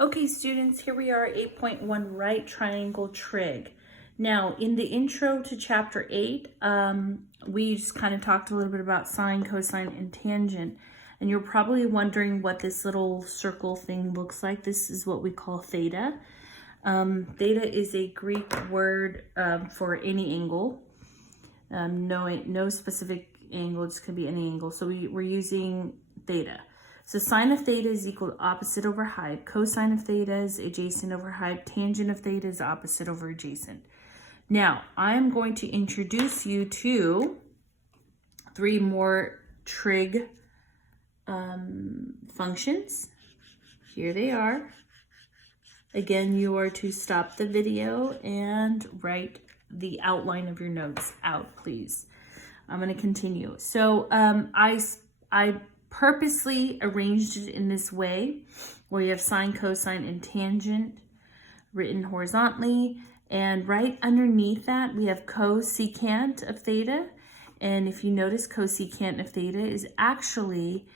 Okay, students, here we are, 8.1 right triangle trig. Now, in the intro to chapter 8, we just kind of talked a little bit about sine, cosine, and tangent. And you're probably wondering what this little circle thing looks like. This is what we call theta. Theta is a Greek word for any angle. No specific angle, it can be any angle. So we're using theta. So sine of theta is equal to opposite over hype. Cosine of theta is adjacent over hype. Tangent of theta is opposite over adjacent. Now, I'm going to introduce you to 3 more trig functions. Here they are. Again, you are to stop the video and write the outline of your notes out, please. I'm going to continue. So I purposely arranged it in this way, where you have sine, cosine, and tangent written horizontally, and right underneath that we have cosecant of theta. And if you notice, cosecant of theta is actually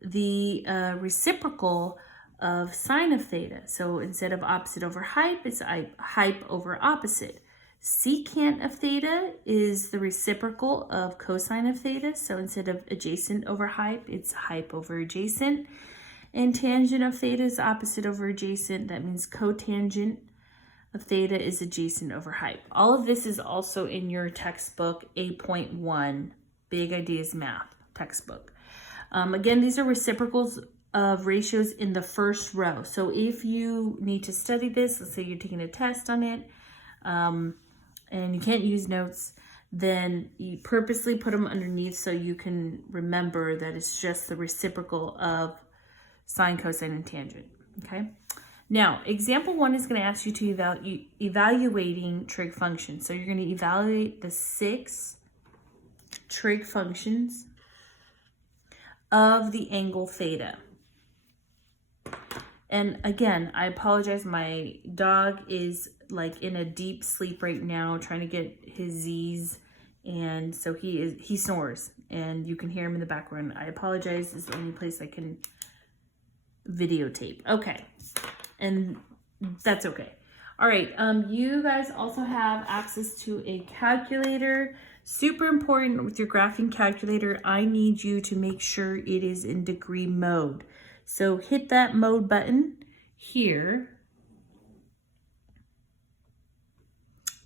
the reciprocal of sine of theta. So instead of opposite over hype, it's hype over opposite. Secant of theta is the reciprocal of cosine of theta. So instead of adjacent over hype, it's hype over adjacent. And tangent of theta is opposite over adjacent. That means cotangent of theta is adjacent over hype. All of this is also in your textbook 8.1, Big Ideas Math textbook. Again, these are reciprocals of ratios in the first row. So if you need to study this, let's say you're taking a test on it, and you can't use notes, then you purposely put them underneath so you can remember that it's just the reciprocal of sine, cosine, and tangent, okay? Now, example 1 is going to ask you to evaluating trig functions. So you're going to evaluate the 6 trig functions of the angle theta. And again, I apologize, my dog is like in a deep sleep right now, trying to get his Z's, and so he snores, and you can hear him in the background. I apologize, it's the only place I can videotape. Okay, and that's okay. All right, you guys also have access to a calculator. Super important with your graphing calculator, I need you to make sure it is in degree mode. So hit that mode button here.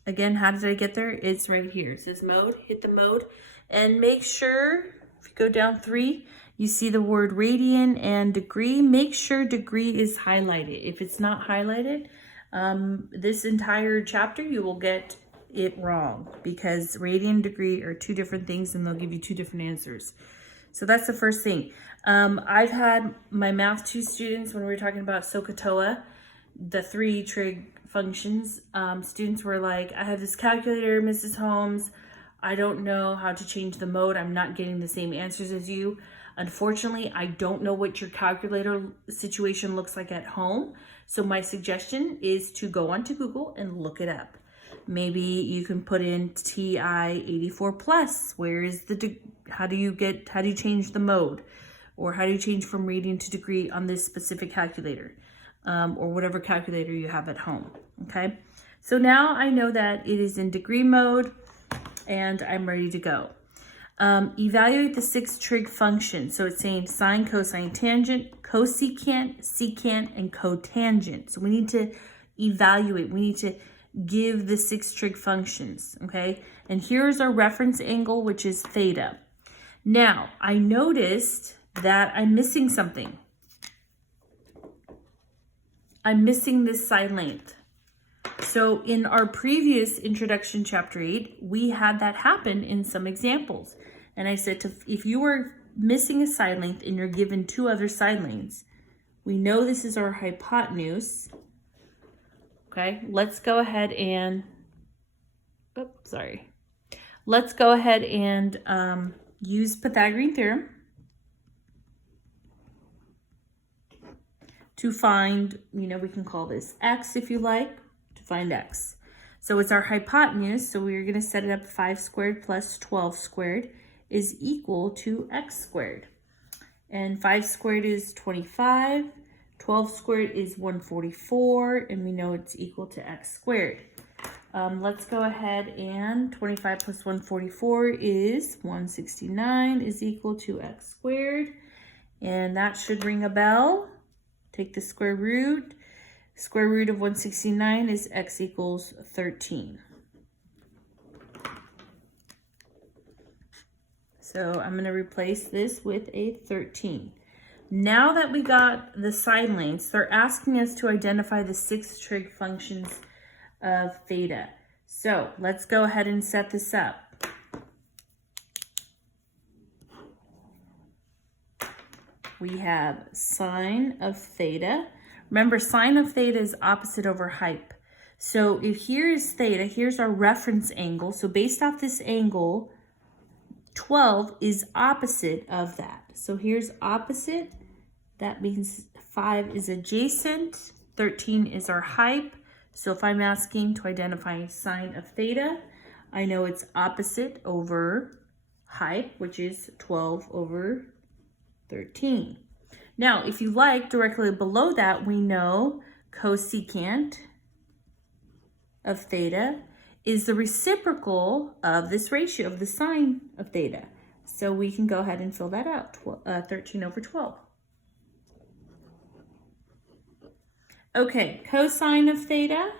Again, how did I get there? It's right here. It says mode, hit the mode, and make sure, if you go down 3, you see the word radian and degree. Make sure degree is highlighted. If it's not highlighted, this entire chapter, you will get it wrong, because radian and degree are 2 different things, and they'll give you 2 different answers. So that's the first thing. I've had my Math 2 students, when we were talking about SOHCAHTOA, the 3 trig functions, students were like, I have this calculator, Mrs. Holmes. I don't know how to change the mode. I'm not getting the same answers as you. Unfortunately, I don't know what your calculator situation looks like at home. So my suggestion is to go onto Google and look it up. Maybe you can put in TI-84 plus. Where is how do you change the mode? Or how do you change from radian to degree on this specific calculator? Or whatever calculator you have at home, okay? So now I know that it is in degree mode, and I'm ready to go. Evaluate the 6 trig functions. So it's saying sine, cosine, tangent, cosecant, secant, and cotangent. So we need to evaluate. We need to give the 6 trig functions, okay? And here's our reference angle, which is theta. Now, I noticed that I'm missing something. I'm missing this side length. So in our previous introduction, chapter 8, we had that happen in some examples. And I said, if you were missing a side length and you're given 2 other side lengths, we know this is our hypotenuse. Okay, let's go ahead and, Let's go ahead and use Pythagorean theorem to find, we can call this x if you like, to find x. So it's our hypotenuse, so we're going to set it up 5 squared plus 12 squared is equal to x squared. And 5 squared is 25, 12 squared is 144, and we know it's equal to x squared. Let's go ahead and 25 plus 144 is 169 is equal to x squared. And that should ring a bell. Take the square root. Square root of 169 is x equals 13. So I'm going to replace this with a 13. Now that we got the side lengths, they're asking us to identify the 6 trig functions of theta. So let's go ahead and set this up. We have sine of theta. Remember, sine of theta is opposite over hype. So if here is theta, here's our reference angle. So based off this angle, 12 is opposite of that. So here's opposite. That means 5 is adjacent. 13 is our hype. So if I'm asking to identify sine of theta, I know it's opposite over hype, which is 12 over 13. Now, if you like, directly below that, we know cosecant of theta is the reciprocal of this ratio of the sine of theta. So we can go ahead and fill that out, 13 over 12. Okay, cosine of theta.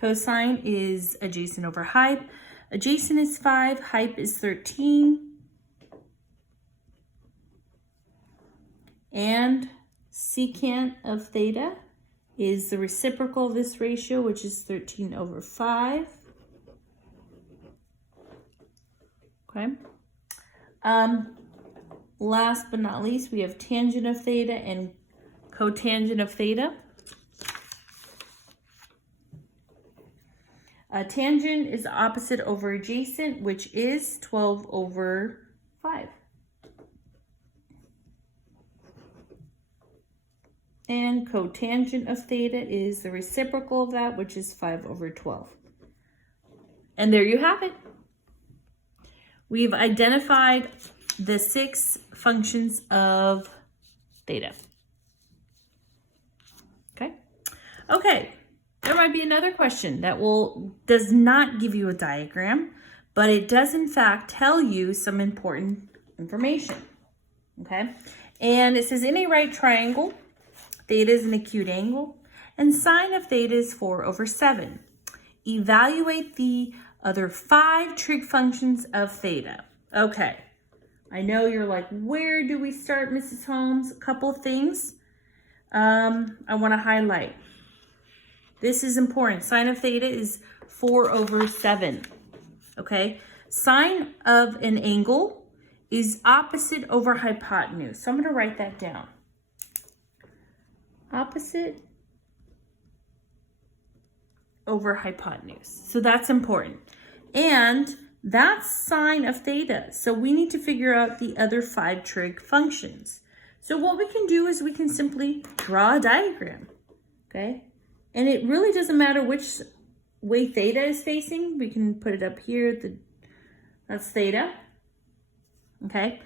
Cosine is adjacent over hype. Adjacent is 5, hype is 13. And secant of theta is the reciprocal of this ratio, which is 13 over 5. Okay. Last but not least, we have tangent of theta and cotangent of theta. Tangent is opposite over adjacent, which is 12 over 5. And cotangent of theta is the reciprocal of that, which is 5 over 12. And there you have it. We've identified the 6 functions of theta. Okay. Okay. There might be another question that does not give you a diagram, but it does in fact tell you some important information. Okay. And it says in a right triangle, theta is an acute angle, and sine of theta is 4 over 7. Evaluate the other 5 trig functions of theta. Okay, I know you're like, where do we start, Mrs. Holmes? A couple things I want to highlight. This is important. Sine of theta is 4 over 7. Okay, sine of an angle is opposite over hypotenuse. So I'm going to write that down. Opposite over hypotenuse. So that's important. And that's sine of theta. So we need to figure out the other 5 trig functions. So what we can do is we can simply draw a diagram. Okay? And it really doesn't matter which way theta is facing. We can put it up here. That's theta. Okay?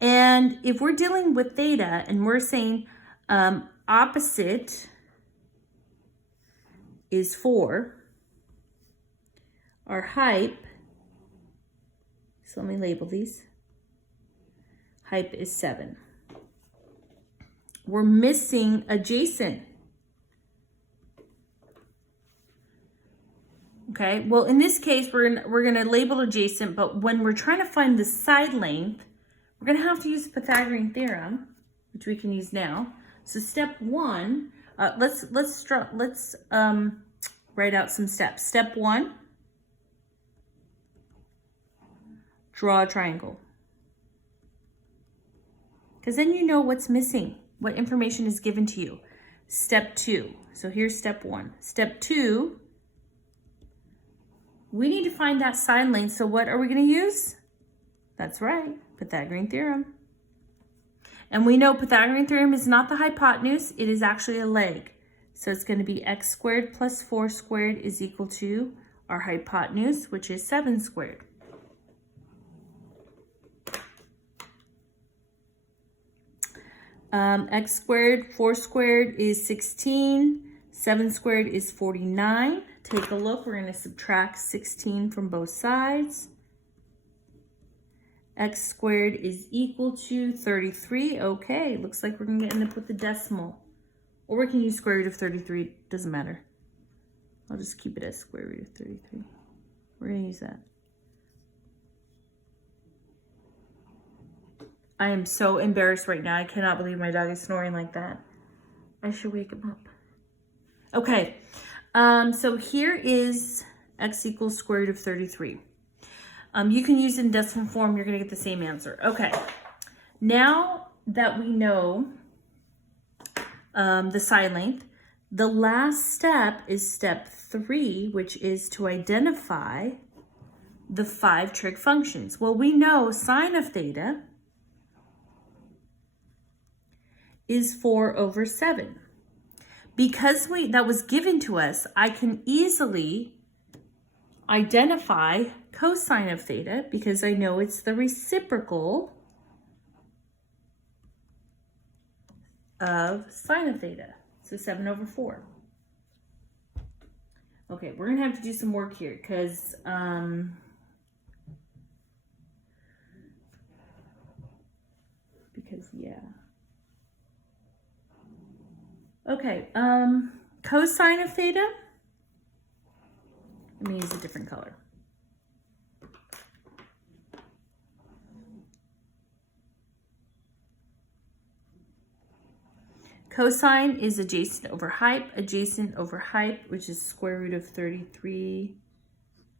And if we're dealing with theta and we're saying opposite is 4. Our hype, so let me label these. Hype is 7. We're missing adjacent. Okay, well in this case we're gonna label adjacent, but when we're trying to find the side length, we're gonna have to use the Pythagorean theorem, which we can use now. So step 1, let's write out some steps. Step 1, draw a triangle. Because then you know what's missing, what information is given to you. Step 2, so here's step 1. Step 2, we need to find that side length. So what are we going to use? That's right, Pythagorean theorem. And we know Pythagorean theorem is not the hypotenuse, it is actually a leg. So it's going to be x squared plus 4 squared is equal to our hypotenuse, which is 7 squared. X squared, 4 squared is 16. 7 squared is 49. Take a look. We're going to subtract 16 from both sides. X squared is equal to 33. Okay, looks like we're going to end up with a decimal. Or we can use square root of 33. Doesn't matter. I'll just keep it as square root of 33. We're going to use that. I am so embarrassed right now. I cannot believe my dog is snoring like that. I should wake him up. Okay, so here is x equals square root of 33. You can use it in decimal form. You're going to get the same answer. Okay, now that we know the side length, the last step is step 3, which is to identify the 5 trig functions. Well, we know sine of theta is 4 over 7. Because that was given to us, I can easily identify cosine of theta because I know it's the reciprocal of sine of theta. So 7 over 4. Okay, we're going to have to do some work here because yeah. Okay, cosine of theta, let me use a different color. Cosine is adjacent over height, which is square root of 33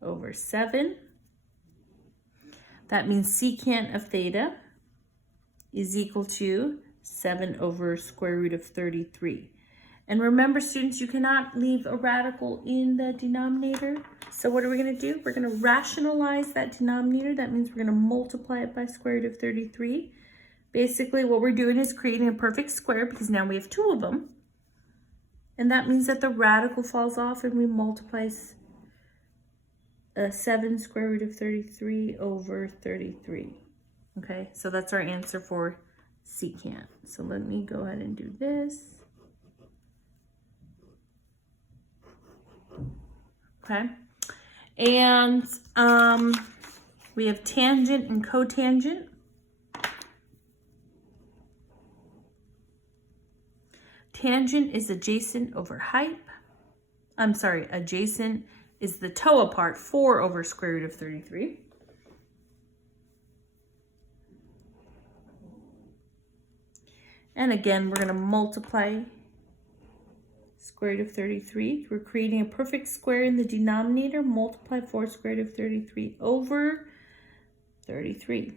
over 7. That means secant of theta is equal to 7 over square root of 33. And remember, students, you cannot leave a radical in the denominator. So what are we going to do? We're going to rationalize that denominator. That means we're going to multiply it by square root of 33. Basically, what we're doing is creating a perfect square because now we have 2 of them. And that means that the radical falls off and we multiply 7 square root of 33 over 33. Okay, so that's our answer for secant. So let me go ahead and do this. Okay, and we have tangent and cotangent. Tangent is adjacent over height. I'm sorry, adjacent is the toe apart, 4 over square root of 33. And again, we're going to multiply square root of 33. We're creating a perfect square in the denominator. Multiply 4 square root of 33 over 33.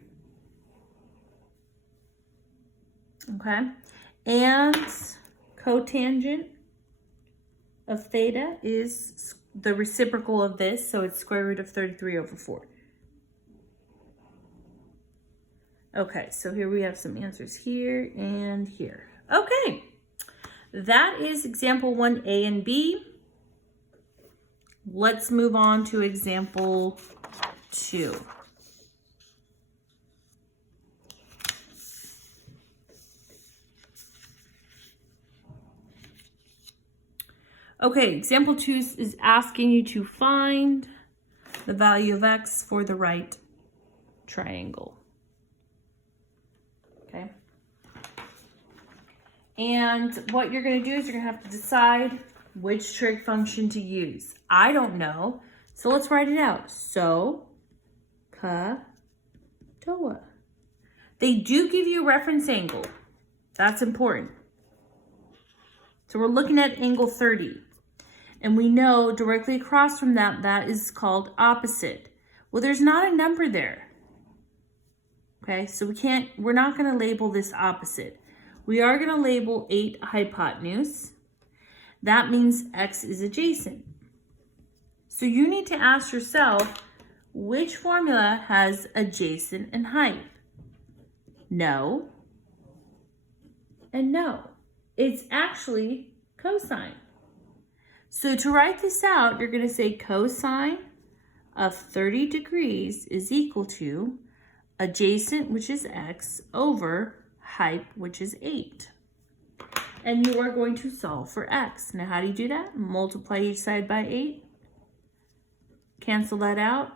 Okay, and cotangent of theta is the reciprocal of this, so it's square root of 33 over 4. Okay, so here we have some answers here and here. Okay, that is example 1A and B. Let's move on to example 2. Okay, example 2 is asking you to find the value of x for the right triangle. Okay. And what you're going to do is you're going to have to decide which trig function to use. I don't know, so let's write it out. So, ka, toa. They do give you a reference angle. That's important. So we're looking at angle 30. And we know directly across from that, that is called opposite. Well, there's not a number there. Okay, so we're not going to label this opposite. We are going to label 8 hypotenuse. That means x is adjacent. So you need to ask yourself, which formula has adjacent and height? No. And no. It's actually cosine. So to write this out, you're going to say cosine of 30 degrees is equal to adjacent, which is x, over height, which is 8. And you are going to solve for x. Now, how do you do that? Multiply each side by 8. Cancel that out.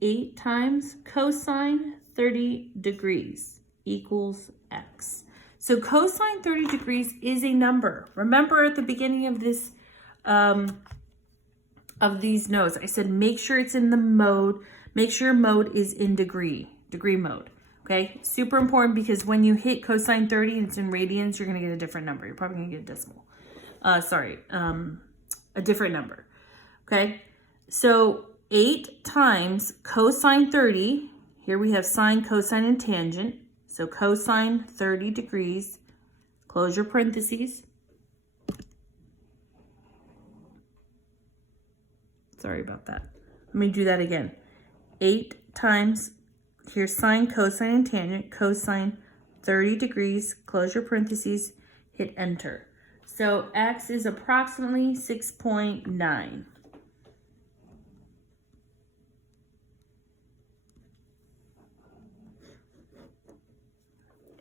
8 times cosine 30 degrees equals x. So cosine 30 degrees is a number. Remember at the beginning of this, of these notes, I said make sure it's in the mode. Make sure your mode is in degree mode. Okay, super important because when you hit cosine 30 and it's in radians, you're gonna get a different number. You're probably gonna get a decimal. A different number. Okay, so 8 times cosine 30. Here we have sine, cosine, and tangent. So cosine 30 degrees. Close your parentheses. Sorry about that. Let me do that again. 8 times, here's sine, cosine, and tangent. Cosine 30 degrees. Close your parentheses. Hit enter. So x is approximately 6.9.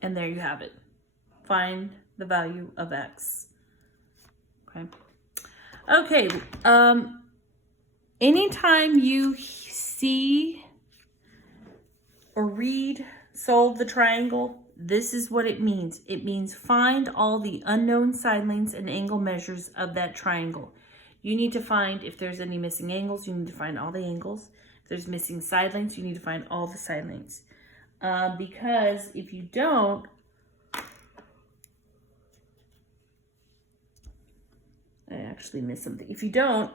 And there you have it. Find the value of x. Okay. Anytime you see or read solve the triangle, this is what it means. It means find all the unknown side lengths and angle measures of that triangle. You need to find if there's any missing angles. You need to find all the angles. If there's missing side lengths, you need to find all the side lengths. Because if you don't, I actually missed something. If you don't,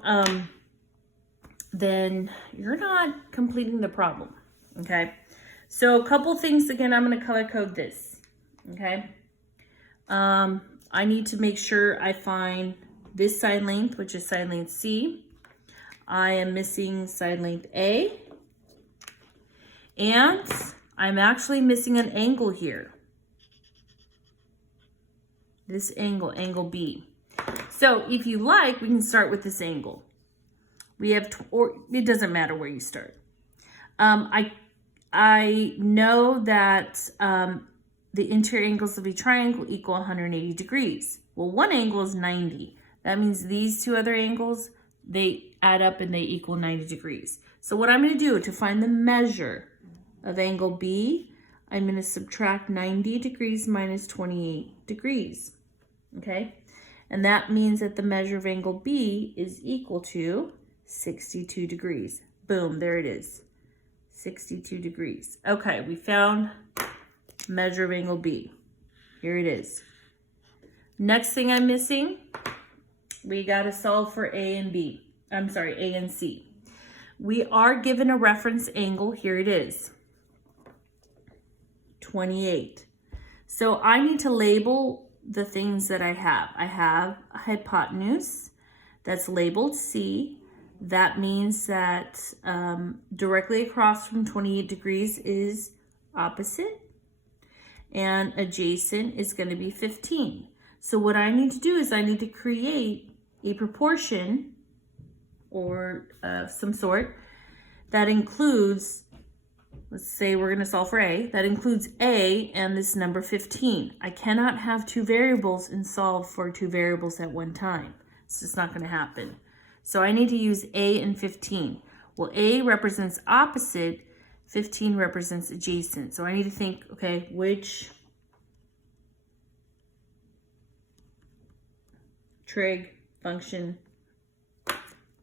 then you're not completing the problem, okay? So a couple things, again, I'm gonna color code this, okay? I need to make sure I find this side length, which is side length C. I am missing side length A. And I'm actually missing an angle here. This angle, angle B. So if you like, we can start with this angle. We have, or it doesn't matter where you start. I know that the interior angles of a triangle equal 180 degrees. Well, one angle is 90. That means these two other angles, they add up and they equal 90 degrees. So what I'm going to do to find the measure of angle B, I'm going to subtract 90 degrees minus 28 degrees. Okay? And that means that the measure of angle B is equal to 62 degrees. Boom, there it is. 62 degrees. Okay, we found measure of angle B. Here it is. Next thing I'm missing, we got to solve for A and B. I'm sorry, A and C. We are given a reference angle. Here it is. 28. So I need to label the things that I have. I have a hypotenuse that's labeled C. That means that directly across from 28 degrees is opposite, and adjacent is going to be 15. So what I need to do is I need to create a proportion or some sort that includes, let's say we're going to solve for A, that includes A and this number 15. I cannot have two variables and solve for two variables at one time. It's just not going to happen. So I need to use A and 15. Well, A represents opposite, 15 represents adjacent. So I need to think, okay, which trig function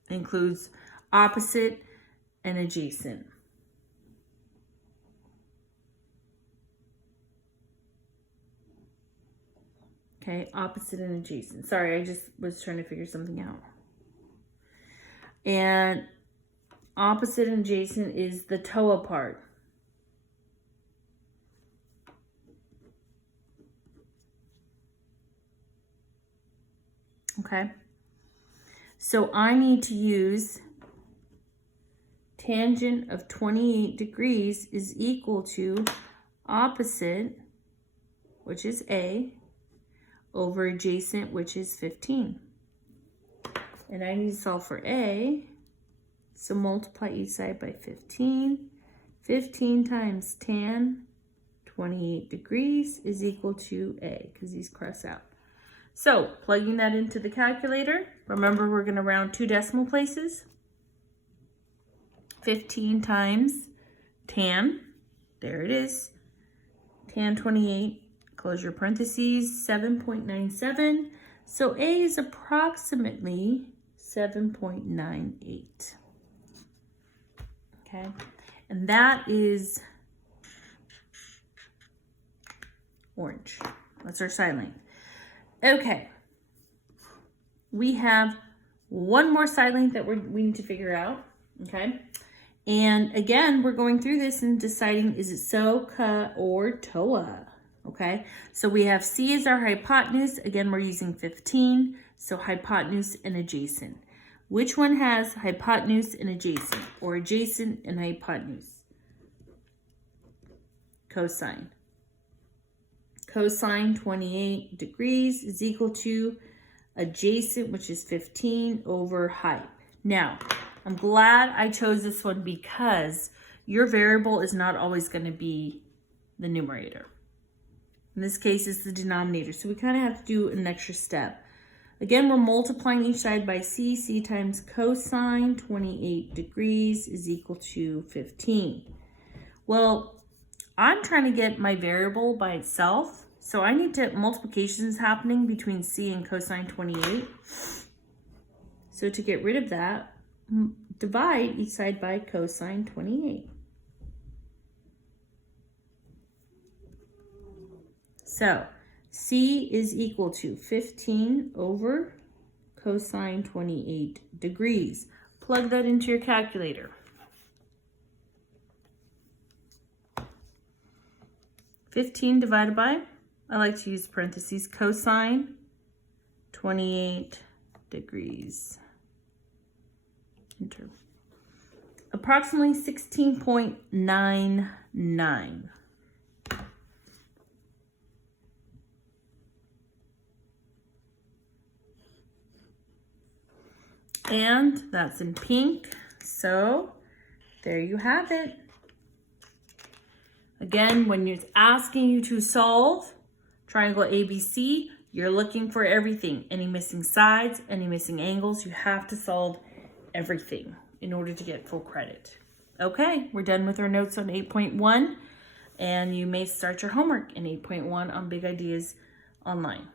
includes opposite and adjacent? Okay, opposite and adjacent. Sorry, I just was trying to figure something out. And opposite and adjacent is the toe apart. Okay. So I need to use tangent of 28 degrees is equal to opposite, which is A, over adjacent, which is 15. And I need to solve for A, so multiply each side by 15. 15 times tan 28 degrees is equal to A, because these cross out. So plugging that into the calculator, remember we're going to round 2 decimal places. 15 times tan, there it is, tan 28, close your parentheses, 7.97. So A is approximately 7.98. Okay, and that is orange. That's our side length. Okay, we have one more side length that we need to figure out. Okay, and again, we're going through this and deciding, is it so, ca, or toa? Okay, so we have C as our hypotenuse. Again, we're using 15, so hypotenuse and adjacent. Which one has hypotenuse and adjacent, or adjacent and hypotenuse? Cosine. Cosine 28 degrees is equal to adjacent, which is 15, over height. Now, I'm glad I chose this one because your variable is not always going to be the numerator. In this case, it's the denominator. So we kind of have to do an extra step. Again, we're multiplying each side by C. C times cosine 28 degrees is equal to 15. Well, I'm trying to get my variable by itself. So I need to, multiplications happening between C and cosine 28. So to get rid of that, divide each side by cosine 28. So C is equal to 15 over cosine 28 degrees. Plug that into your calculator. 15 divided by, I like to use parentheses, cosine 28 degrees. Enter. Approximately 16.99. And that's in pink. So there you have it. Again, when it's asking you to solve triangle ABC, you're looking for everything. Any missing sides, any missing angles, you have to solve everything in order to get full credit. Okay, we're done with our notes on 8.1, and you may start your homework in 8.1 on Big Ideas Online.